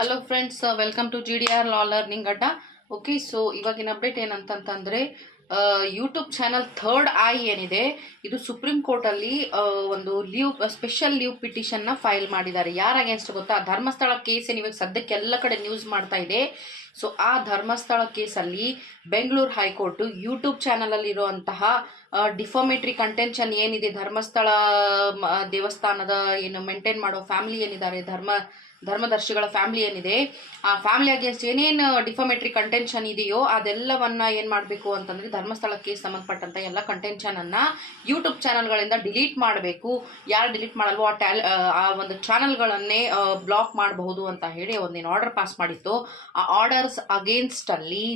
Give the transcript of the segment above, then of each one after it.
Hello friends, welcome to GDR law learning Adda. Okay, so ಇವಾಗಿನ update ಏನಂತಂತಂದರೆ YouTube channel third ಐ ಏನಿದೆ ಇದು ಸುಪ್ರೀಂ ಕೋರ್ಟಲ್ಲಿ ಒಂದು ಸ್ಪೆಷಲ್ ಲೀವ್ ಪಿಟಿಷನ್ನ ಫೈಲ್ ಮಾಡಿದ್ದಾರೆ. ಯಾರ ಅಗೇನ್ಸ್ಟ್ ಗೊತ್ತಾ? ಧರ್ಮಸ್ಥಳ ಕೇಸ್ ಏನಿವಾಗ ಸದ್ಯಕ್ಕೆ ಎಲ್ಲ ಕಡೆ ನ್ಯೂಸ್ ಮಾಡ್ತಾ ಇದೆ. ಸೊ ಆ ಧರ್ಮಸ್ಥಳ ಕೇಸಲ್ಲಿ ಬೆಂಗಳೂರು ಹೈಕೋರ್ಟು ಯೂಟ್ಯೂಬ್ ಚಾನಲಲ್ಲಿ ಇರುವಂತಹ ಡಿಫಾಮೇಟ್ರಿ ಕಂಟೆನ್ಷನ್ ಏನಿದೆ, ಧರ್ಮಸ್ಥಳ ದೇವಸ್ಥಾನದ ಏನು ಮೇಂಟೈನ್ ಮಾಡೋ ಫ್ಯಾಮಿಲಿ ಏನಿದ್ದಾರೆ, ಧರ್ಮದರ್ಶಿಗಳ ಫ್ಯಾಮಿಲಿ ಏನಿದೆ, ಆ ಫ್ಯಾಮಿಲಿ ಅಗೇನ್ಸ್ಟ್ ಏನೇನು ಡಿಫಾಮೇಟ್ರಿ ಕಂಟೆನ್ಷನ್ ಇದೆಯೋ ಅದೆಲ್ಲವನ್ನ ಏನು ಮಾಡಬೇಕು ಅಂತಂದರೆ ಧರ್ಮಸ್ಥಳಕ್ಕೆ ಸಂಬಂಧಪಟ್ಟಂಥ ಎಲ್ಲ ಕಂಟೆನ್ಷನನ್ನು ಯೂಟ್ಯೂಬ್ ಚಾನಲ್ಗಳಿಂದ ಡಿಲೀಟ್ ಮಾಡಬೇಕು. ಯಾರು ಡಿಲೀಟ್ ಮಾಡಲ್ವೋ ಆ ಒಂದು ಚಾನಲ್ಗಳನ್ನೇ ಬ್ಲಾಕ್ ಮಾಡಬಹುದು ಅಂತ ಹೇಳಿ ಒಂದೇನು ಆರ್ಡರ್ ಪಾಸ್ ಮಾಡಿತ್ತು. ಆ ಆರ್ಡರ್ಸ್ ಅಗೇನ್ಸ್ಟ್ ಅಲ್ಲಿ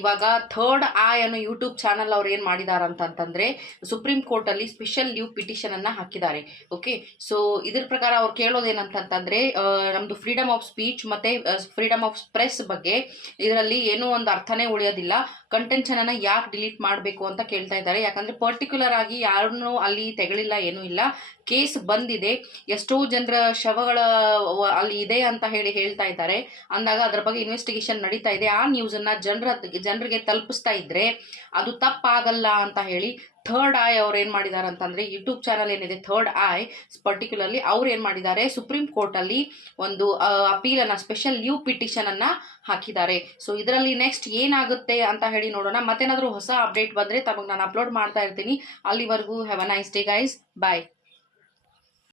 ಇವಾಗ ಥರ್ಡ್ ಐ ಅನ್ನೋ ಯೂಟ್ಯೂಬ್ ಚಾನಲ್ ಅವ್ರು ಏನು ಮಾಡಿದ್ದಾರೆ ಅಂತಂತಂದರೆ ಸುಪ್ರೀಂ ಕೋರ್ಟಲ್ಲಿ ಸ್ಪೆಷಲ್ ಲೀವ್ ಪಿಟಿಷನನ್ನು ಹಾಕಿದ್ದಾರೆ. ಓಕೆ, ಸೊ ಇದ್ರ ಪ್ರಕಾರ ಅವ್ರು ಕೇಳೋದೇನಂತಂತಂದರೆ ನಮ್ಮದು ಫ್ರೀಡಮ್ ಆಫ್ ಸ್ಪೀಚ್ ಮತ್ತು ಫ್ರೀಡಮ್ ಆಫ್ ಪ್ರೆಸ್ ಬಗ್ಗೆ ಇದರಲ್ಲಿ ಏನೂ ಒಂದು ಅರ್ಥನೇ ಉಳಿಯೋದಿಲ್ಲ. ಕಂಟೆನ್ಷನನ್ನು ಯಾಕೆ ಡಿಲೀಟ್ ಮಾಡಬೇಕು ಅಂತ ಕೇಳ್ತಾ ಇದ್ದಾರೆ. ಯಾಕಂದರೆ ಪರ್ಟಿಕ್ಯುಲರ್ ಆಗಿ ಯಾರನ್ನೂ ಅಲ್ಲಿ ತೆಗಳಿಲ್ಲ, ಏನೂ ಇಲ್ಲ. ಕೇಸ್ ಬಂದಿದೆ, ಎಷ್ಟೋ ಜನರ ಶವಗಳ ಅಲ್ಲಿ ಇದೆ ಅಂತ ಹೇಳ್ತಾ ಇದ್ದಾರೆ. ಅಂದಾಗ ಅದರ ಬಗ್ಗೆ ಇನ್ವೆಸ್ಟಿಗೇಷನ್ ನಡೀತಾ ಇದೆ. ಆ ನ್ಯೂಸನ್ನು ಜನರಿಗೆ ತಲುಪಿಸ್ತಾ ಇದ್ರೆ ಅದು ತಪ್ಪಾಗಲ್ಲ ಅಂತ ಹೇಳಿ ಥರ್ಡ್ ಐ ಅವ್ರು ಏನು ಮಾಡಿದ್ದಾರೆ ಅಂತಂದರೆ ಯೂಟ್ಯೂಬ್ ಚಾನಲ್ ಏನಿದೆ ಥರ್ಡ್ ಐ ಪರ್ಟಿಕ್ಯುಲರ್ಲಿ ಅವ್ರು ಏನು ಮಾಡಿದ್ದಾರೆ, ಸುಪ್ರೀಂ ಕೋರ್ಟಲ್ಲಿ ಒಂದು ಅಪೀಲನ್ನು ಸ್ಪೆಷಲ್ ಲೀವ್ ಪಿಟಿಷನನ್ನು ಹಾಕಿದ್ದಾರೆ. ಸೊ ಇದರಲ್ಲಿ ನೆಕ್ಸ್ಟ್ ಏನಾಗುತ್ತೆ ಅಂತ ಹೇಳಿ ನೋಡೋಣ. ಮತ್ತೇನಾದರೂ ಹೊಸ ಅಪ್ಡೇಟ್ ಬಂದರೆ ತಮಗೆ ನಾನು ಅಪ್ಲೋಡ್ ಮಾಡ್ತಾ ಇರ್ತೀನಿ. ಅಲ್ಲಿವರೆಗೂ have a nice day guys, bye.